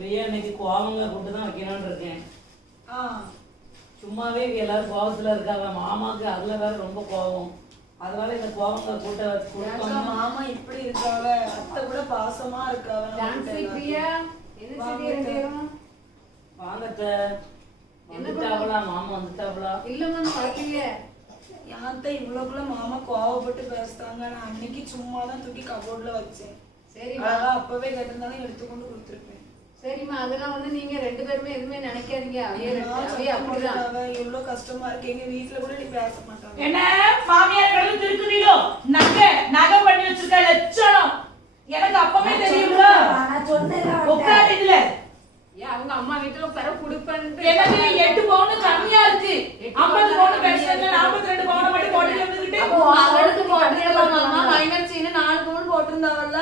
பிரியா இன்னைக்கு கோவங்க கூட்டு தான் வைக்கணும்னு இருக்கேன். ஆ. சும்மாவே எல்லாரும் கோவத்துல இருக்காங்க. மாமாக்கு அதுல வேற ரொம்ப கோவம். அதனால இந்த கோவங்க கூட்ட மாமா இப்படி இருக்காவ? அத்தை கூட பாசமா இருக்காவ வாங்கத்த வந்துட்டாவளா? மாமா வந்துட்டாவளா? இல்லம்மா பார்க்கலையே யாத்த இவ்வளவுக்குள்ள மாமா கோவப்பட்டு பேசுறாங்க. நான் அன்னைக்கு சும்மா தான் தூக்கி கபோர்ட்ல வச்சேன். அழகா அப்பவே கேட்டிருந்தாலும் எடுத்துக்கொண்டு கொடுத்துருப்பேன். சரிம்மா அதெல்லாம் வந்து நீங்க ரெண்டு பேருமே எதுவுமே நினைக்காதீங்க. அவைய அப்படிதான். அவ எவ்வளவு கஷ்டமா இருக்கு. எங்க வீட்டுல கூட நீ பேச மாட்டாங்க. என்ன? மாமியார் கடவுள் திருக்குறீங்களோ நகை நகை பண்ணி வச்சிருக்க லட்சணம். எனக்கு அப்பவே தெரியும்ல. உட்காரு இதுல. ஏன் அவங்க அம்மா வீட்டுல பெற கொடுப்பேன்ட்டு. எனக்கு எட்டு பவுன் கம்மியா இருக்கு. ஐம்பது பவுன் நாற்பத்தி ரெண்டு பவுன் மட்டும் போட்டு அவளுக்கு நாலு பவுன் போட்டிருந்தாவல்ல.